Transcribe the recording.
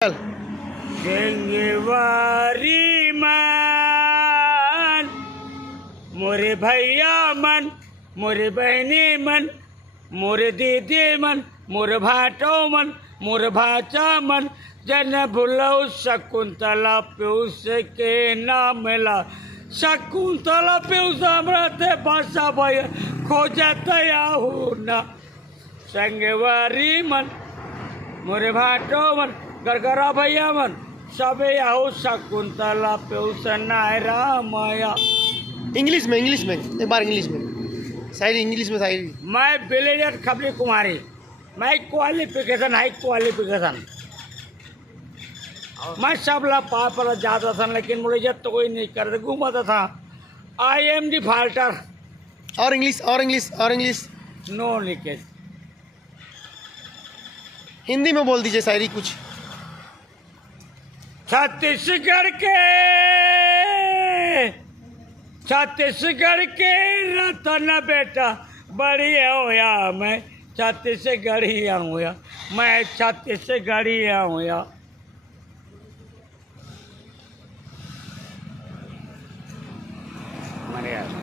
गंगवारी मन मोरे भैया मन मोरे बहनी मन मोरे दीदी मन मोरे भाटो मन मोरे भाचा मन जन भूलऊ शकुंतला पीयूष के नाम ला शकुंतला पीयूष हमराते भाषा भैया खोजत आहू ना संगवारी मन मोरे भाटो मन गरगरा भैया मन सब आहू शकुंतला पीयूष नायरा माया। इंग्लिश में एक बार इंग्लिश में शायरी, इंग्लिश में शायरी। मैं बिलेरियट खबरी कुमारी, मैं क्वालिफिकेशन हाई क्वालिफिकेशन, मैं सब ला पार पर जाता था लेकिन मुझे इज्जत तो कोई नहीं करता, घूमता था। I am the falter. और इंग्लिश नो लीकेज। हिंदी में बोल दीजिए शायरी कुछ। छत्तीसगढ़ के रतन बेटा बढ़िया होया, मैं छत्तीसगढ़िया होया, मैं छत्तीसगढ़िया होया।